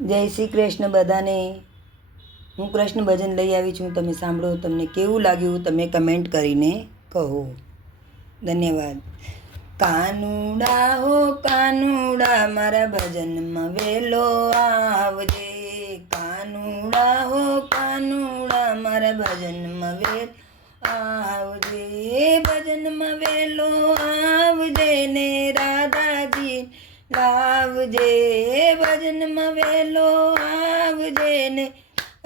જય શ્રી કૃષ્ણ બધાને. હું કૃષ્ણ ભજન લઈ આવી છું. તમે સાંભળો, તમને કેવું લાગ્યું તમે કમેન્ટ કરીને કહો. ધન્યવાદ. કાનુડા હો, કાનુડા, મારા ભજનમાં વેલો આવજે. કાનુડા હો, કાનુડા, મારા ભજનમાં વેલ આવજે. ભજનમાં વેલો આવજે ને રાધાજી લાવજે ભજનમાં વેલો આવજે ને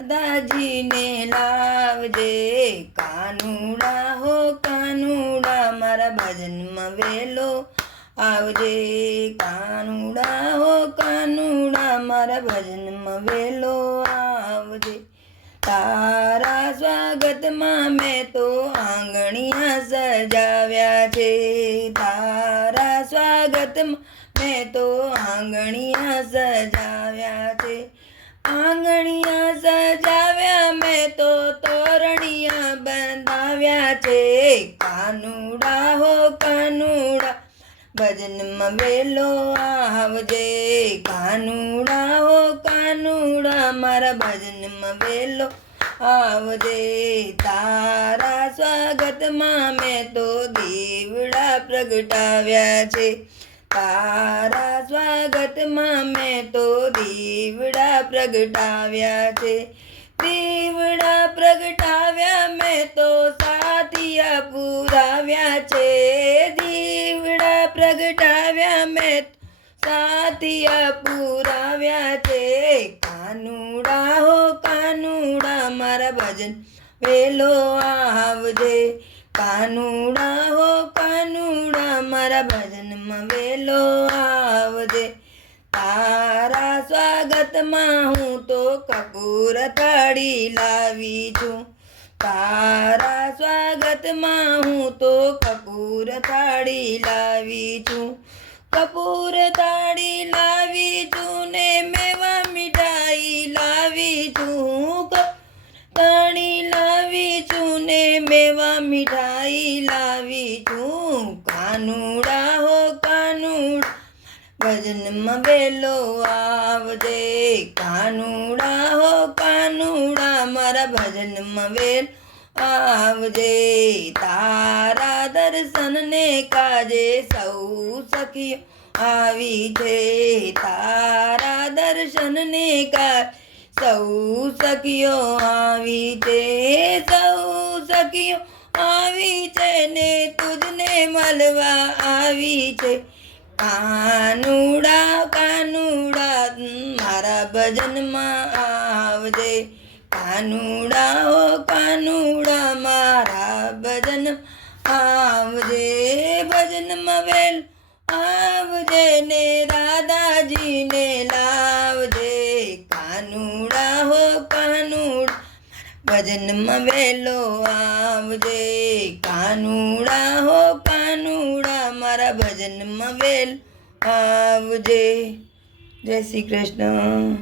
દાજીને લાવજે. કાનુડા હો, કાનુડા, મારા ભજનમાં વેલો આવજે. કાનુડા હો, કાનુડા, મારા ભજનમાં વેલો આવજે. તારા સ્વાગતમાં મેં તો આંગણિયા સજાવ્યા છે. તારા સ્વાગતમાં તો આંગણિયા સજાવ્યા છે. આંગણિયા સજાવ્યા, મેં તો તોરણિયા બંધાવ્યા છે. કાનુડા હો કાનુડા, ભજનમાં વેલો આવજે. કાનુડા હો કાનુડા, મારા ભજનમાં વેલો આવજે. તારા સ્વાગતમાં મેં તો દીવડા પ્રગટાવ્યા છે. તારા સ્વાગતમાં મેં તો દીવડા પ્રગટાવ્યા છે. દીવડા પ્રગટાવ્યા મેં તો સાથિયા પુરાવ્યા છે. દીવડા પ્રગટાવ્યા મેં સાથિયા પુરાવ્યા છે. કાનુડા હો કાનુડા, મારા ભજન વેલો આવજે. કાનુડા હો કાનુડા, મારા ભજનમાં આવજે તારા સ્વાગતમાં હું તો કપૂર થાળી લાવી છું. તારા સ્વાગતમાં હું તો કપૂર થાળી લાવી છું. કપૂર થાળી લાવી છું ને મેવા મીઠાઈ લાવી છું. તાળી લાવી છું ને મેવા મીઠાઈ લાવી છું કાનુડા હો કાનુડા ભજનમાં વેલો આવજે, કાનુડા હો, કાનુડા, મારા ભજનમાં વેલ આવજે. તારા દર્શનને કાજે સૌ સખીઓ આવી છે. તારા દર્શનને કા સૌ સખીઓ આવી છે. સૌ સખીઓ આવી છે ને તુજને મળવા આવી છે. કાનુડા કાનુડા, મારા ભજનમાં આવજે. કાનુડા હો કાનુડા, મારા ભજન આવજે. ભજનમાં વેલ આવજે ને દાદાજીને લાવજે. કાનુડા હો કાનુડા ભજનમાં વેલો આવજે. કાનુડા હો કાનુડા મારા ભજનમાં વેલ આવજે. જય શ્રી કૃષ્ણ.